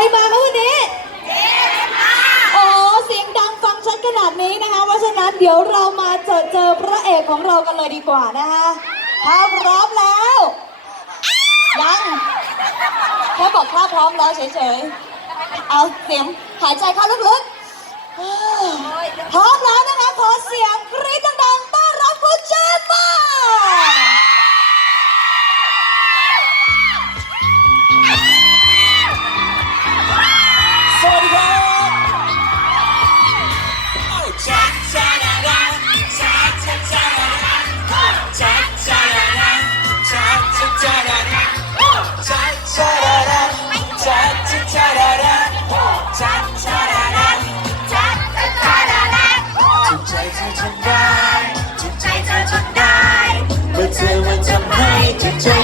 ใครมาคะวันนี้โอ้โเสียงดังฟังชัดขนาดนี้นะคะ เพราะฉะนั้นเดี๋ยวเรามาเจอเจอพระเอกของเรากันเลยดีกว่านะคะถ้าพร้อมแล้ว ยังแค่บอกถ้าพร้อมแล้วเฉยๆ เอาเสียงหายใจเข้าลึกๆ พร้อมแล้วนะคะ ขอเสียงกรี๊ดดังๆต้อนรับคุณเจมส์ 자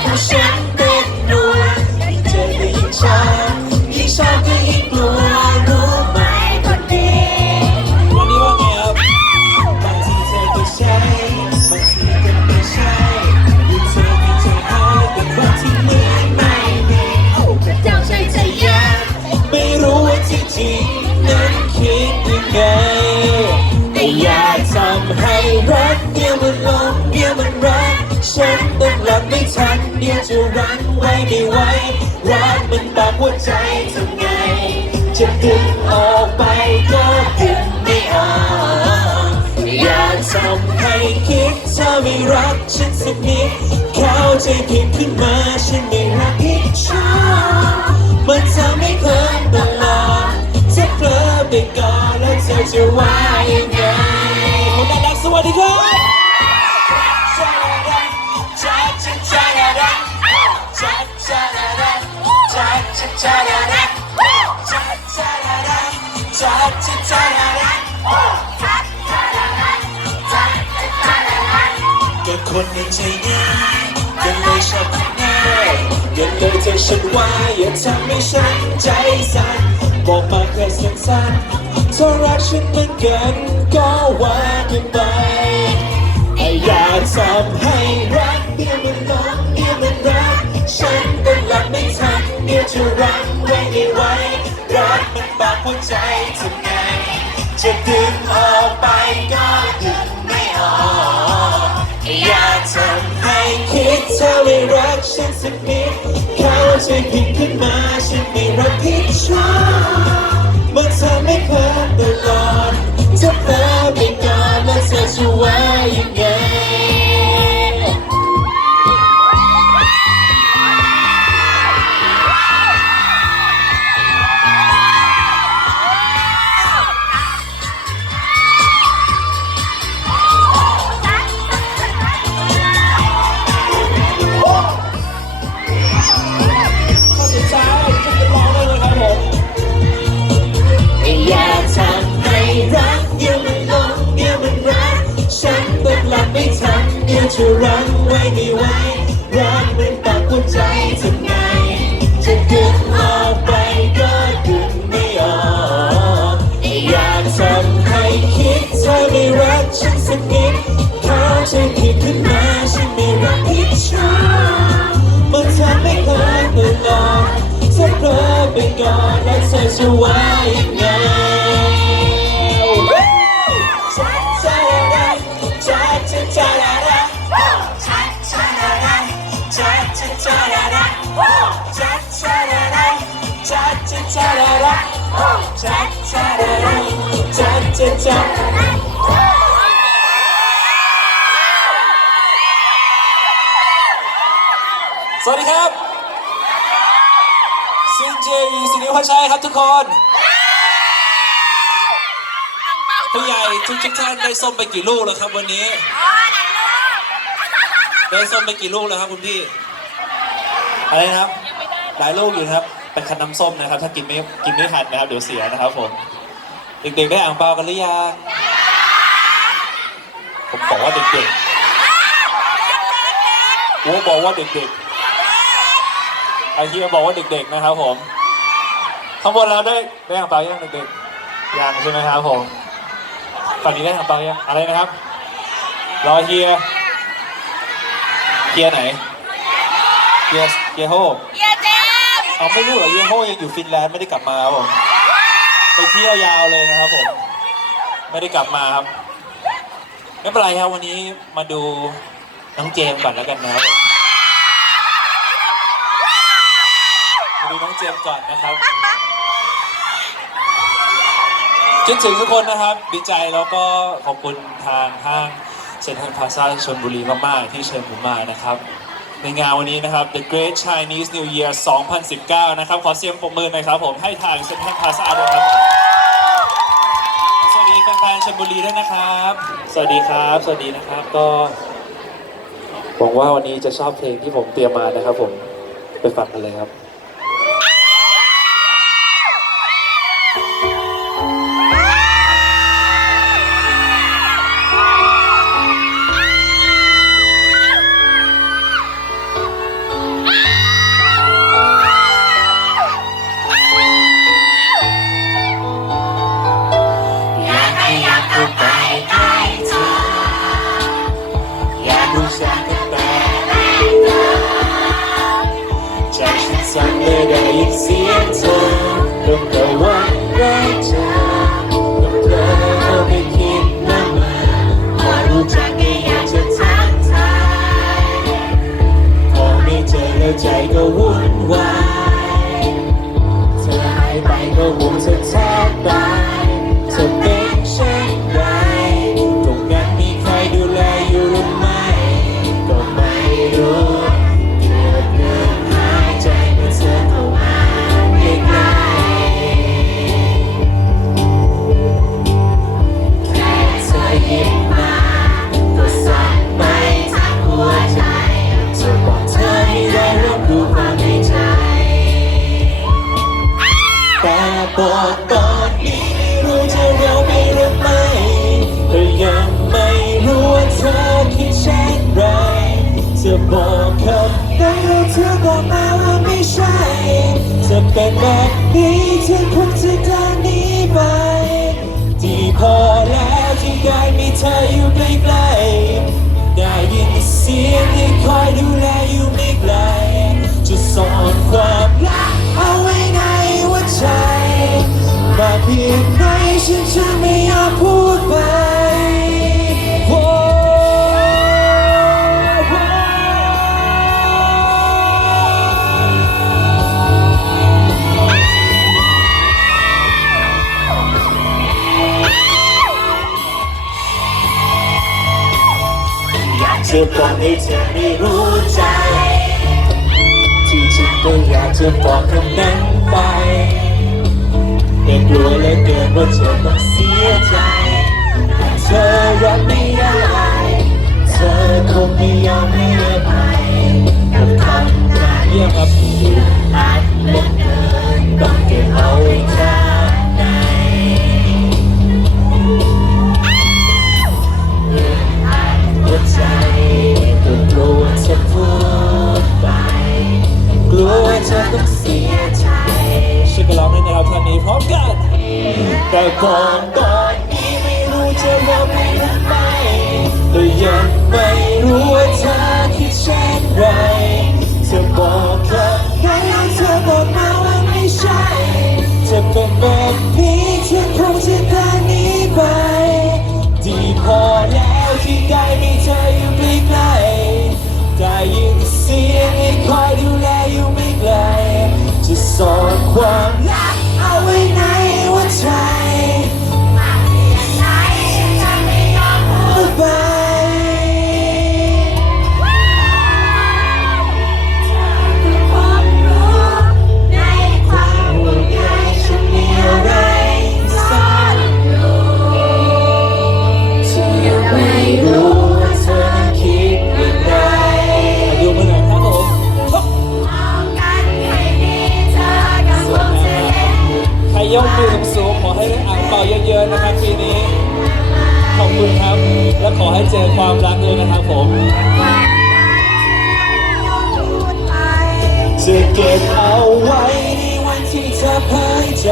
ไม่ไหวรักมันบอกหัวใจทำไง จะดึงออกไปก็ดึงไม่ออกอยากทำให้คิดถ้าไม่รักฉันสักนิดเข้าใจผิดขึ้นมาฉันไม่รักผิดชอบมันทำให้เพิ่มตลอดจะเพลอไปก่อนแล้วเธอจะว่ายังไงผมดังสวัสดีครับ ก็คนนั้นใจง่ายก็เลยชอบง่ายก็เลยเธอฉันว่าอยัาทำให้ฉันใจสั่นบอกมาแค่สั้นๆเธอรักฉันเหมือนกันก็ว่ากันไปอยากทำใเดี๋ยวจะรั้งไว้ไม่ไว้รักมันบากหัวใจทำไงจะดึงออกไปก็ดึงไม่ออกอย่าทำให้คิดเธอไม่รักฉันสักนิดเขาจะคิดขึ้นมาฉันไม่รับผิดชอบ จะรั้งไว้ไม่ไหวรักมัอนปากหัวใจทำไงจะดึงออกไปก็ดึงไม่ออกอยากทำให้คิดเธอไม่รักฉันสักนิดเขาจะคิดขึ้นมาฉันไม่รับผิดชอบมันทำไม่เด้เมื่อลองเธอเพลอไปก่อนและเธอจะว่ายังไง สวัสดีครับซินเจวีสุนิวพัชชัยครับทุกคนผู้ใหญ่ทุกทุกท่านได้ส้มไปกี่ลูกแล้วครับวันนี้ได้ส้มไปกี่ลูกแล้วครับคุณพี่อะไรครับ หลายลูกอยู่ครับ เป็นคันน้ำส้มนะครับ ถ้ากินไม่กินไม่ทันนะครับเดี๋ยวเสียนะครับผมเด็กๆได้อ่างเปากันหรือยังผมบอกว่าเด็กๆผมบอกว่าเด็กๆไอทีบอกว่าเด็ก ๆ นะครับผมข้างบนเราได้ได้อ่างเปายังเด็กๆยังใช่ไหมครับผมตอนนี้ได้อ่างเปายังอะไรนะครับรอเฮียเฮียไหนเฮียเฮียโฮเฮี เอาไม่รู้เหรอเยโฮยังอยู่ฟินแลนด์ไม่ได้กลับมาครับผมไปเที่ยวยาวเลยนะครับผม ไม่ได้กลับมาครับไม่เป็นไรครับวันนี้มาดูน้องเจมส์ก่อนแล้วกันนะครับผมมาดูน้องเจมส์ก่อนนะครับคิดถึงทุกคนนะครับ ดีใจแล้วก็ขอบคุณทางห้างเซ็นทรัลพลาซ่าชลบุรีมากๆที่เชิญผมมานะครับ ในงานวันนี้นะครับ The Great Chinese New Year 2019 นะครับ ขอเสียงปรบมือหน่อยครับผมให้ทางเซ็นทรัลพาซาด้วยครับ สวัสดีแฟนๆชลบุรีด้วยนะครับ สวัสดีครับ สวัสดีนะครับ ก็หวังว่าวันนี้จะชอบเพลงที่ผมเตรียมมานะครับผม ไปฟังกันเลยครับ จะเป็นแบบนี้ฉันคงจะเดินหนีไปที่พอแล้วที่ได้มีเธออยู่ใกล้ๆได้ยินเสียงที่คอยดูแลอยู่ไม่ไกลจะสอนความรักเอาไว้ในหัวใจมาเพียงไหนฉันจะไม่อยอม จะบอกให้เธอได้รู้ใจ ที่จริงก็อยากจะบอกคำนั้นไปแต่กลัวเหลือเกินว่าเธอต้องเสียใจ เธอรับไม่ได้เธอคงไม่ยอมให้อภัยกับคำนั้นเยี่ยมครับอัดเหลือเกินต้องเก็บเอาไว้ข้างใน แต่ก่อนตอนนี้ไม่รู้จะร้องได้หรือไม่แต่ยังไม่รู้ว่าเธอคิดเช่นไรเธอบอกคำนั้นแล้วเธอบอกมาว่าไม่ใช่จะเป็นแบบนี้เธอคงจะเดินหนีไป ดีพอแล้วที่ได้มีเธออยู่ใกล้ๆได้ยินเสียงให้คอยดูแลอยู่ไม่ไกลจะสอนความรัก เปาเยนะครับปีนี้ ขอบคุณครับ และขอให้เจอความรักด้วยนะครับผมจะเก็บเอาไว้ในวันที่เธอเผยใจ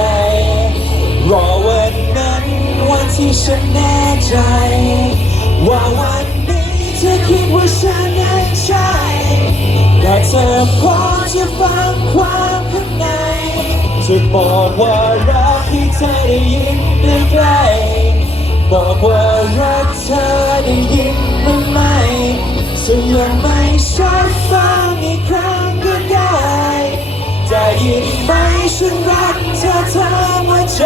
รอวันนั้นวันที่ฉันแน่ใจ ว่าวันนี้เธอคิดว่าฉันนั้นใช่แต่เธอพอจะฟังความข้างในจะบอกว่า รักเธอได้ยินมันไหม่จะยังไม่ชอบฟังอีกครั้งก็ได้ได้ยินไหมฉันรักเธอทั้งหัวใจ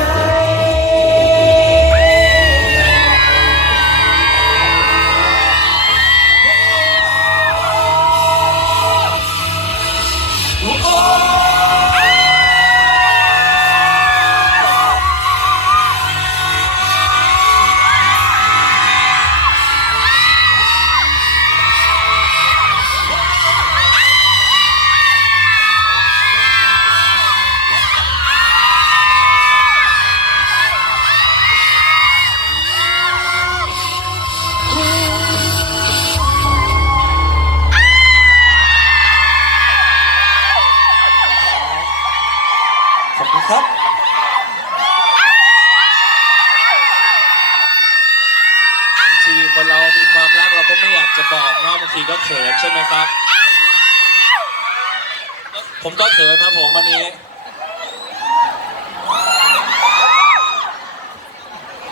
ทีก็เขินใช่ไหมครับ ผมก็เขินนะผมวันนี้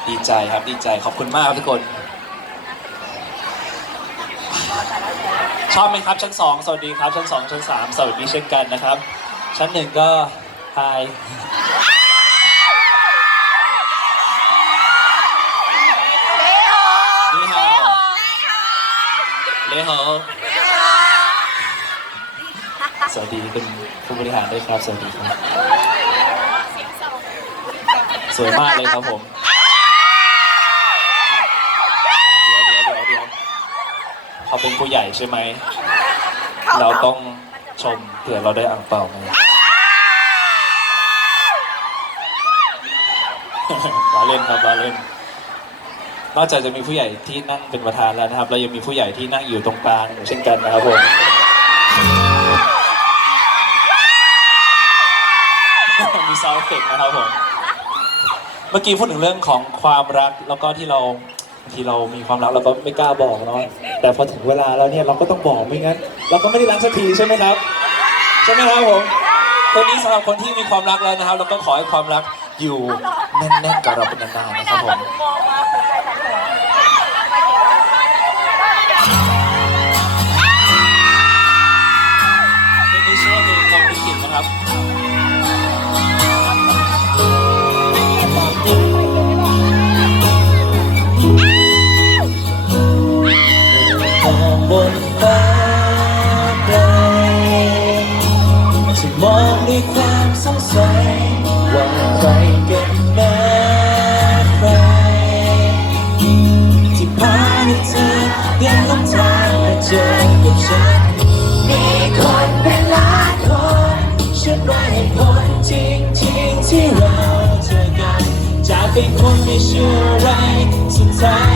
ดีใจครับดีใจขอบคุณมากครับทุกคน ชอบไหมครับชั้นสองสวัสดีครับชั้นสองชั้นสามสวัสดีเช่นกันนะครับ ชั้นหนึ่งก็ไฮนี่ฮาว เลโฮสวัสดีคุณผู้บริหารด้วยครับ สวัสดีครับ สวยมากเลยครับผม เดี๋ยวเดี๋ยวเดี๋ยวเดี๋ยวเขาเป็นผู้ใหญ่ใช่ไหม เราต้องชมเผื่อเราได้อ่างเปล่าไหมล้อเล่นครับล้อเล่น นอกจากจะมีผู้ใหญ่ที่นั่งเป็นประธานแล้วนะครับ เรายังมีผู้ใหญ่ที่นั่งอยู่ตรงกลางเช่นกันนะครับผมมีซาวด์เฟกต์นะครับผม เมื่อกี้พูดถึงเรื่องของความรักแล้วก็ที่เราบางทีเรามีความรักเราก็ไม่กล้าบอกเนาะแต่พอถึงเวลาแล้วเนี่ยเราก็ต้องบอกไม่งั้น เราก็ไม่ได้รักสักทีใช่ไหมครับ ใช่ไหมครับผมคนนี้สำหรับคนที่มีความรักแล้วนะครับ เราก็ขอให้ความรักอยู่แน่นๆกับเราเป็นนานๆนะครับผม จากเป็น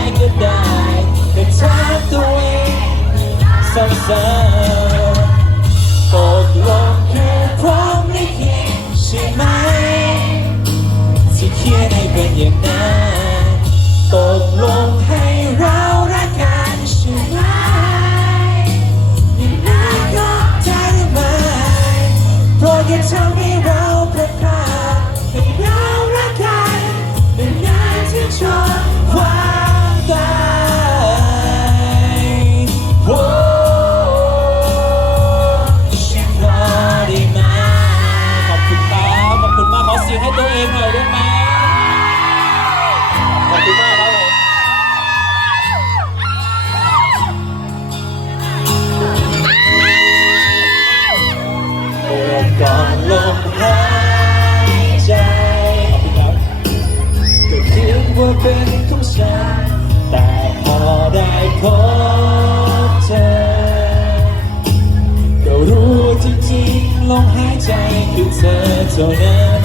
ายใจคือเธอเท่านั้น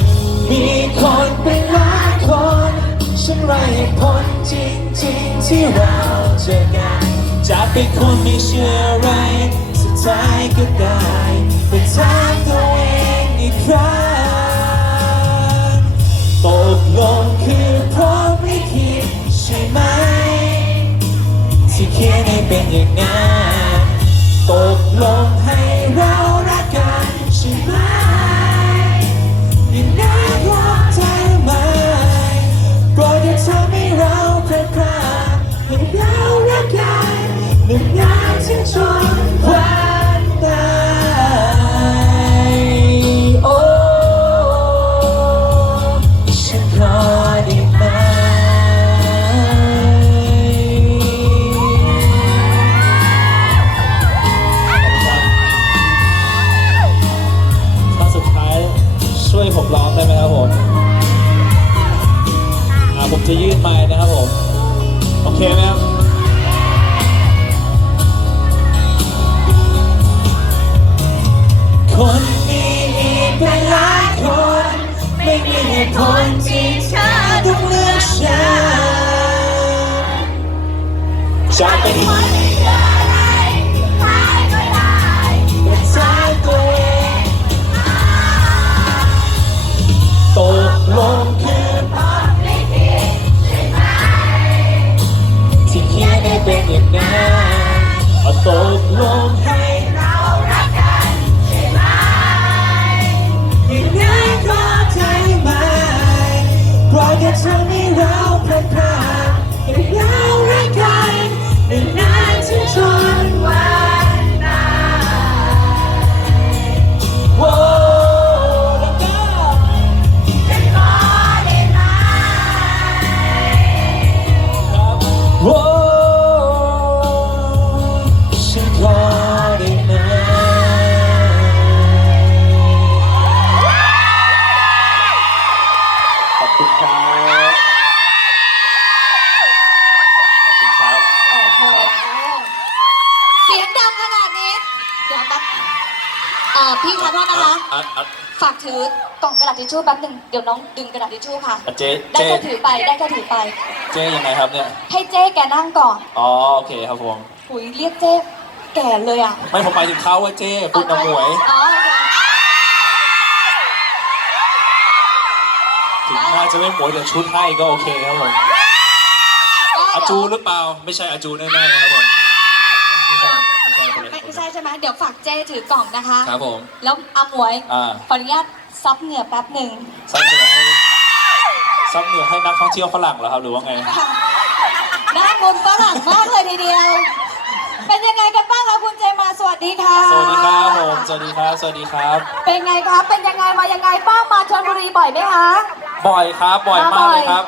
มีคนเป็นล้านคนฉันไรเหตุผลจริงๆที่เราเจอกันจะเป็นคนไม่เชื่ออะไรสุดท้ายก็ได้แต่ถามตัวเองอีกครั้งตกลงคือพร้อมลิขิตใช่ไหมที่เขียนให้เป็นอย่างนั้นตกลงให้เรา รัก เถือกล่องกระดาษทิชชู่แป๊บหนึ่งเดี๋ยวน้องดึงกระดาษทิชชู่ค่ะ อะเจ๊ได้เจ๊แค่ถือไปได้แค่ถือไป เจ๊ยังไงครับเนี่ย ให้เจ๊แกนั่งก่อนอ๋อโอเคครับผม หุยเรียกเจ๊แก่เลยอะไม่ผมหมายถึงเขาว่าเจ๊คุณนางหมวย อ๋อโอเคถึงหน้าจะไม่หมวยแต่ชุดให้ก็โอเคครับผมก็อาเดี๋จูยวหรือเปล่า ไม่ใช่อาจูแน่ๆนะครับผมไม่ใช่ไม่ใช่คนละไม่ไม่ใช่ใช่ไหมเดี๋ยวฝากเจ๊ถือกล่องนะคะ ครับผม แล้วอาหมวย อ่า ขออนุญาต ซับเหงื่อแป๊บหนึ่งซับเหนือให้ซับเหนือให้นักท่องเที่ยวฝรั่งเหรอครับหรือว่าไงค่ะน่ามุนฝรั่งมากเลยทีเดียว เป็นยังไงกันบ้างคะคุณเจมาสวัสดีค่ะสวัสดีครับผมสวัสดีครับ สวัสดีครับ เป็นไงคะเป็นยังไงมายังไงบ้างมาชลบุรีบ่อยไหมคะบ่อยครับบ่อยมากเลยครับ